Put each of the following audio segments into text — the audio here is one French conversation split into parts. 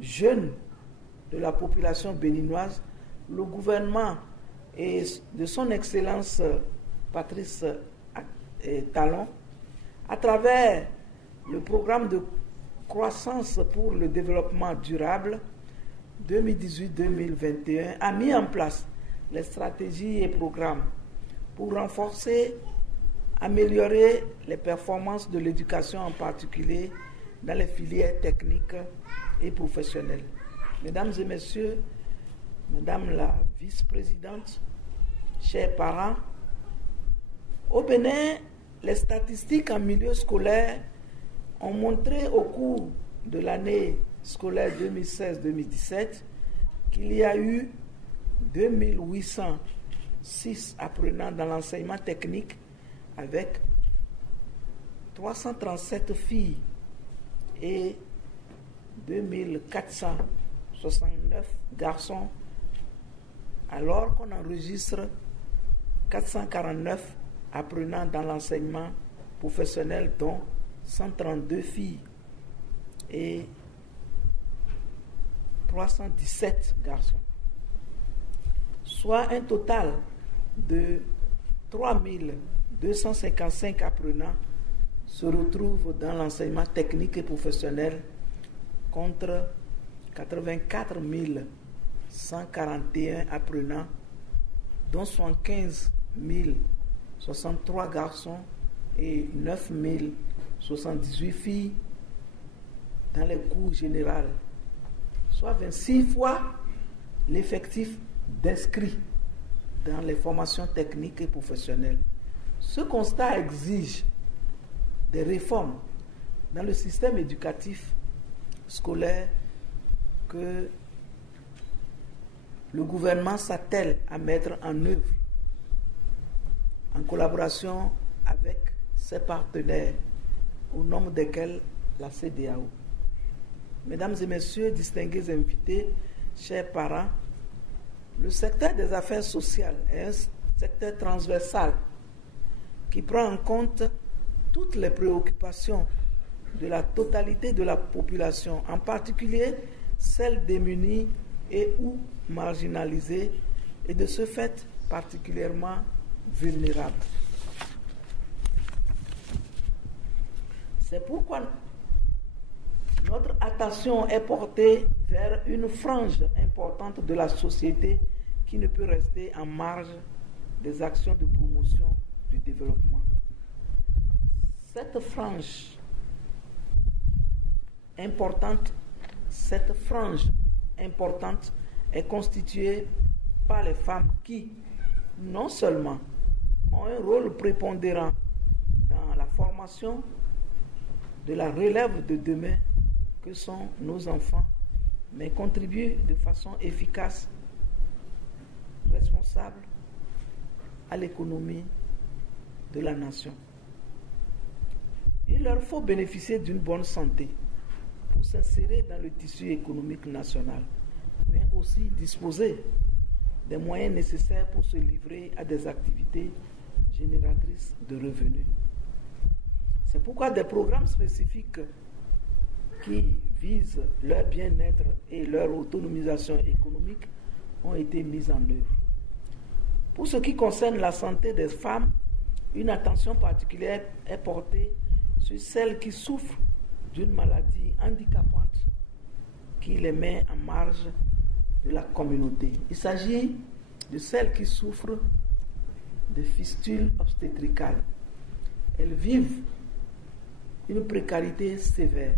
jeunes de la population béninoise, le gouvernement et de son Excellence Patrice Talon, à travers le programme de croissance pour le développement durable 2018-2021, a mis en place les stratégies et programmes pour renforcer, améliorer les performances de l'éducation, en particulier dans les filières techniques et professionnelles. Mesdames et messieurs, Madame la vice-présidente, chers parents, au Bénin, les statistiques en milieu scolaire ont montré au cours de l'année scolaire 2016-2017 qu'il y a eu 2806 apprenants dans l'enseignement technique avec 337 filles et 2469 garçons, alors qu'on enregistre 449 apprenants dans l'enseignement professionnel, dont 132 filles et 317 garçons, soit un total de 3255 apprenants se retrouvent dans l'enseignement technique et professionnel contre 84 141 apprenants, dont 75 063 garçons et 9 078 filles dans les cours généraux, soit 26 fois l'effectif d'inscrits dans les formations techniques et professionnelles. Ce constat exige des réformes dans le système éducatif scolaire que le gouvernement s'attelle à mettre en œuvre en collaboration avec ses partenaires, au nombre desquels la CEDEAO. Mesdames et messieurs, distingués invités, chers parents, le secteur des affaires sociales est un secteur transversal qui prend en compte toutes les préoccupations de la totalité de la population, en particulier celles démunies et ou marginalisées, et de ce fait particulièrement vulnérables. C'est pourquoi notre attention est portée vers une frange importante de la société qui ne peut rester en marge des actions de promotion du développement. Cette frange importante est constituée par les femmes qui, non seulement ont un rôle prépondérant dans la formation de la relève de demain que sont nos enfants, mais contribuent de façon efficace, responsable à l'économie de la nation. Il leur faut bénéficier d'une bonne santé pour s'insérer dans le tissu économique national, mais aussi disposer des moyens nécessaires pour se livrer à des activités génératrices de revenus. C'est pourquoi des programmes spécifiques qui visent leur bien-être et leur autonomisation économique ont été mis en œuvre. Pour ce qui concerne la santé des femmes, une attention particulière est portée sur celles qui souffrent d'une maladie handicapante qui les met en marge de la communauté. Il s'agit de celles qui souffrent de fistules obstétricales. Elles vivent une précarité sévère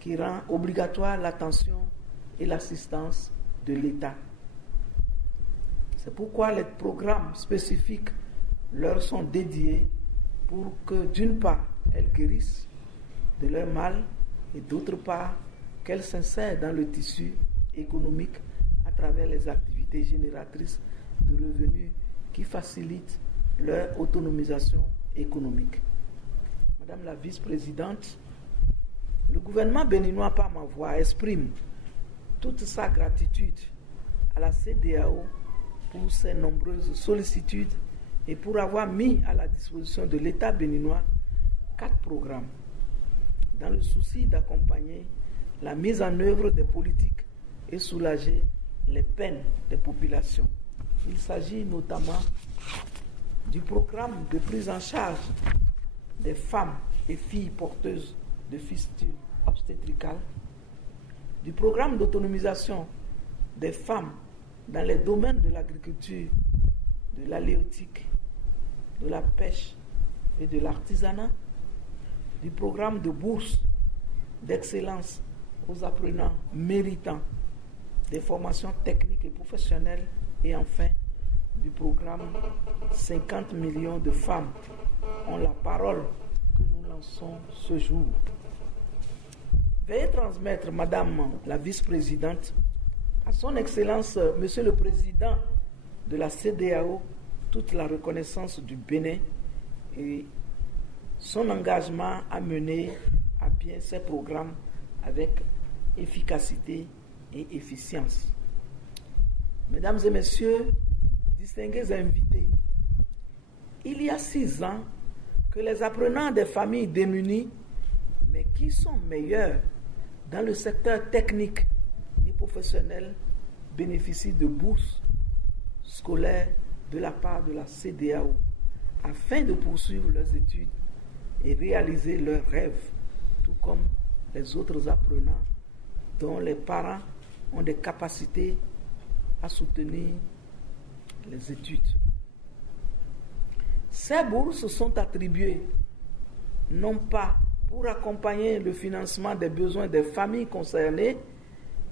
qui rend obligatoire l'attention et l'assistance de l'État. C'est pourquoi les programmes spécifiques leur sont dédiés pour que, d'une part, elles guérissent de leur mal et d'autre part, qu'elles s'insèrent dans le tissu économique à travers les activités génératrices de revenus qui facilitent leur autonomisation économique. Madame la vice-présidente, le gouvernement béninois, par ma voix, exprime toute sa gratitude à la CEDEAO pour ses nombreuses sollicitudes et pour avoir mis à la disposition de l'État béninois 4 programmes dans le souci d'accompagner la mise en œuvre des politiques et soulager les peines des populations. Il s'agit notamment du programme de prise en charge des femmes et filles porteuses de fistules obstétricales, du programme d'autonomisation des femmes dans les domaines de l'agriculture, de l'halieutique, de la pêche et de l'artisanat, du programme de bourse d'excellence aux apprenants méritants des formations techniques et professionnelles et enfin du programme 50 millions de femmes ont la parole que nous lançons ce jour. Veuillez transmettre, Madame la vice-présidente, à son Excellence, Monsieur le Président de la CEDEAO, toute la reconnaissance du Bénin et son engagement à mener à bien ces programmes avec efficacité et efficience. Mesdames et messieurs, distingués invités, il y a 6 ans que les apprenants des familles démunies, mais qui sont meilleurs dans le secteur technique et professionnel, bénéficient de bourses scolaires de la part de la CEDEAO afin de poursuivre leurs études et réaliser leurs rêves, tout comme les autres apprenants dont les parents ont des capacités à soutenir les études. Ces bourses sont attribuées non pas pour accompagner le financement des besoins des familles concernées,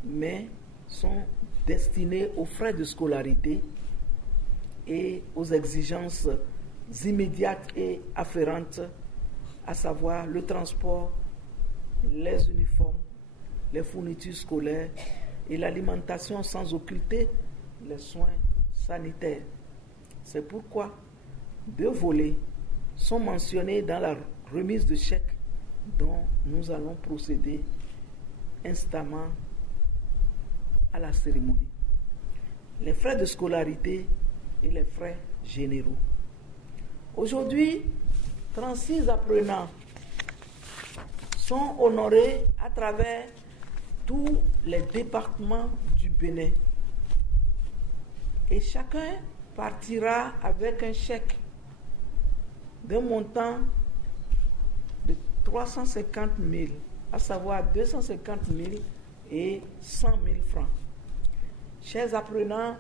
mais sont destinées aux frais de scolarité et aux exigences immédiates et afférentes, à savoir le transport, les uniformes, les fournitures scolaires et l'alimentation, sans occulter les soins sanitaires. C'est pourquoi 2 volets sont mentionnés dans la remise de chèques dont nous allons procéder instamment à la cérémonie. Les frais de scolarité et les frais généraux. Aujourd'hui, 36 apprenants sont honorés à travers tous les départements du Bénin. Et chacun partira avec un chèque d'un montant de 350 000, à savoir 250 000 et 100 000 francs. Chers apprenants,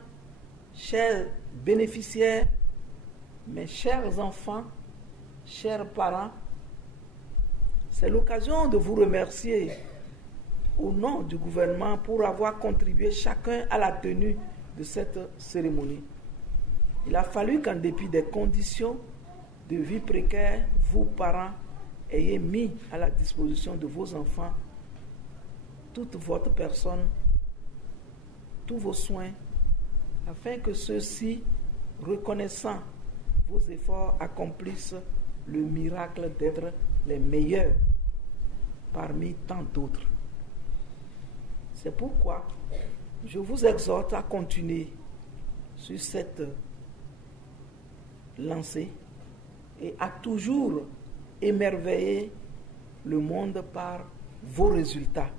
chers bénéficiaires, mes chers enfants, chers parents, c'est l'occasion de vous remercier au nom du gouvernement pour avoir contribué chacun à la tenue de cette cérémonie. Il a fallu qu'en dépit des conditions de vie précaires, vous, parents, ayez mis à la disposition de vos enfants toute votre personne, tous vos soins, afin que ceux-ci, reconnaissant vos efforts, accomplissent le miracle d'être les meilleurs parmi tant d'autres. C'est pourquoi je vous exhorte à continuer sur cette lancée et à toujours émerveiller le monde par vos résultats.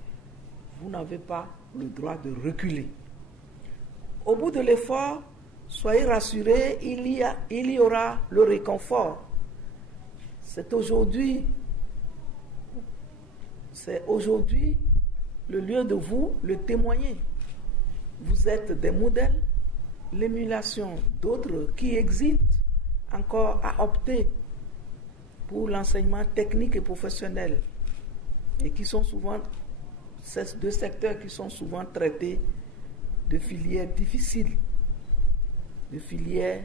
Vous n'avez pas le droit de reculer. Au bout de l'effort, soyez rassurés, il y aura le réconfort. C'est aujourd'hui le lieu de vous le témoigner. Vous êtes des modèles, l'émulation d'autres qui hésitent encore à opter pour l'enseignement technique et professionnel et qui sont souvent, ces 2 secteurs qui sont souvent traités de filières difficiles, de filières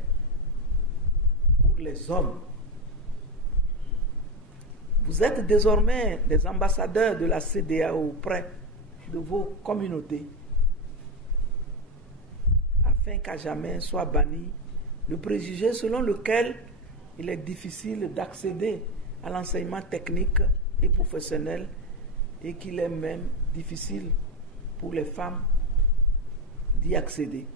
pour les hommes. Vous êtes désormais des ambassadeurs de la CEDEAO auprès de vos communautés, afin qu'à jamais soit banni le préjugé selon lequel il est difficile d'accéder à l'enseignement technique et professionnel et qu'il est même difficile pour les femmes d'y accéder.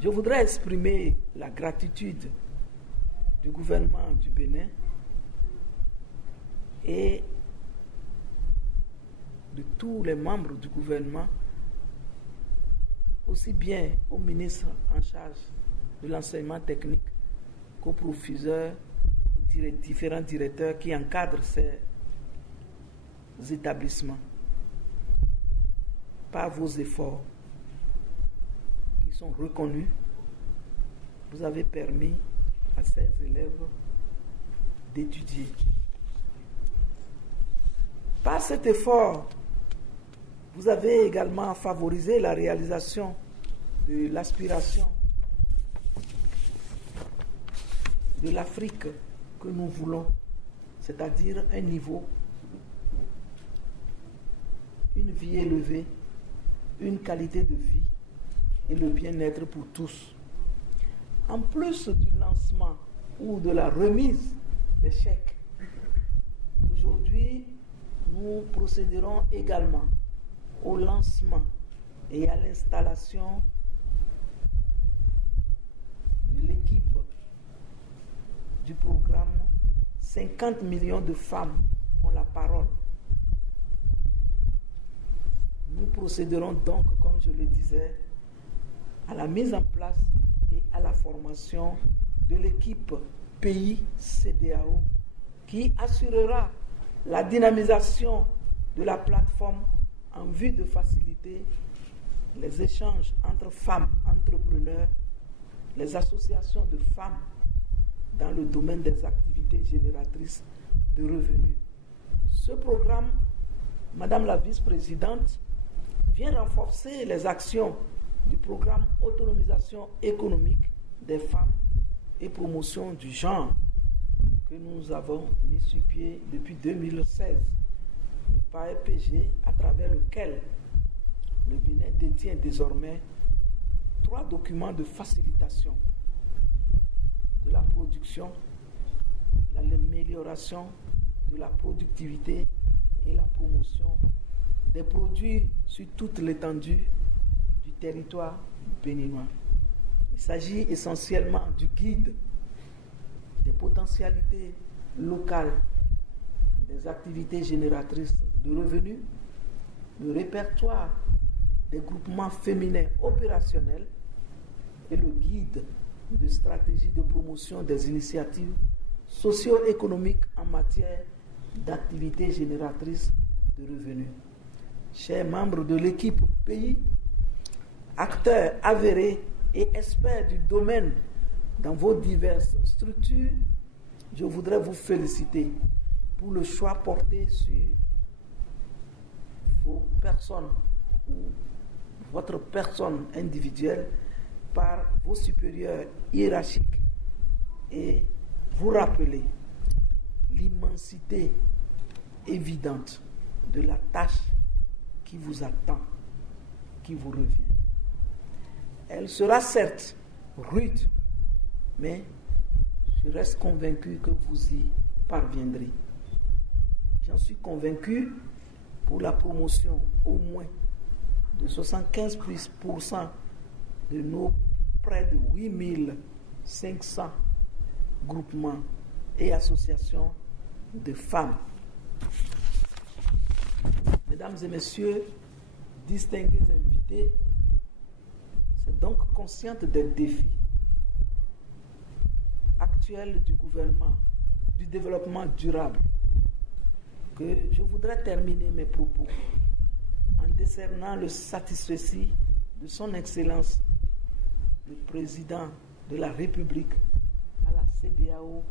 Je voudrais exprimer la gratitude du gouvernement du Bénin et de tous les membres du gouvernement, aussi bien au ministre en charge de l'enseignement technique qu'aux professeurs, aux différents directeurs qui encadrent ces établissements. Par vos efforts qui sont reconnus, vous avez permis à ces élèves d'étudier. Par cet effort, vous avez également favorisé la réalisation de l'aspiration de l'Afrique que nous voulons, c'est-à-dire un niveau, une vie élevée, une qualité de vie et le bien-être pour tous. En plus du lancement ou de la remise des chèques, aujourd'hui, nous procéderons également au lancement et à l'installation de l'équipe du programme 50 millions de femmes ont la parole. Nous procéderons donc, comme je le disais, à la mise en place et à la formation de l'équipe pays CEDEAO qui assurera la dynamisation de la plateforme en vue de faciliter les échanges entre femmes entrepreneurs, les associations de femmes dans le domaine des activités génératrices de revenus. Ce programme, Madame la vice-présidente, vient renforcer les actions du programme Autonomisation économique des femmes et promotion du genre que nous avons mis sur pied depuis 2016, le PAEPG, à travers lequel le Bénin détient désormais 3 documents de facilitation de la production, l'amélioration de la productivité et la promotion des produits sur toute l'étendue du territoire béninois. Il s'agit essentiellement du guide des potentialités locales des activités génératrices de revenus, le répertoire des groupements féminins opérationnels et le guide de stratégie de promotion des initiatives socio-économiques en matière d'activités génératrices de revenus. Chers membres de l'équipe pays, acteurs avérés et experts du domaine dans vos diverses structures, je voudrais vous féliciter pour le choix porté sur vos personnes ou votre personne individuelle par vos supérieurs hiérarchiques et vous rappeler l'immensité évidente de la tâche qui vous attend, qui vous revient. Elle sera certes rude, mais je reste convaincu que vous y parviendrez. J'en suis convaincu pour la promotion au moins de 75% de nos près de 8500 groupements et associations de femmes. Mesdames et messieurs, distingués invités, c'est donc consciente des défis actuels du gouvernement, du développement durable, que je voudrais terminer mes propos en décernant le satisfecit de son Excellence, le Président de la République, à la CEDEAO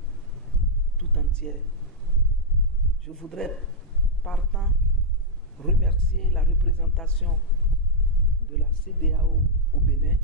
tout entière. Je voudrais, partant, remercier la représentation de la CEDEAO au Bénin.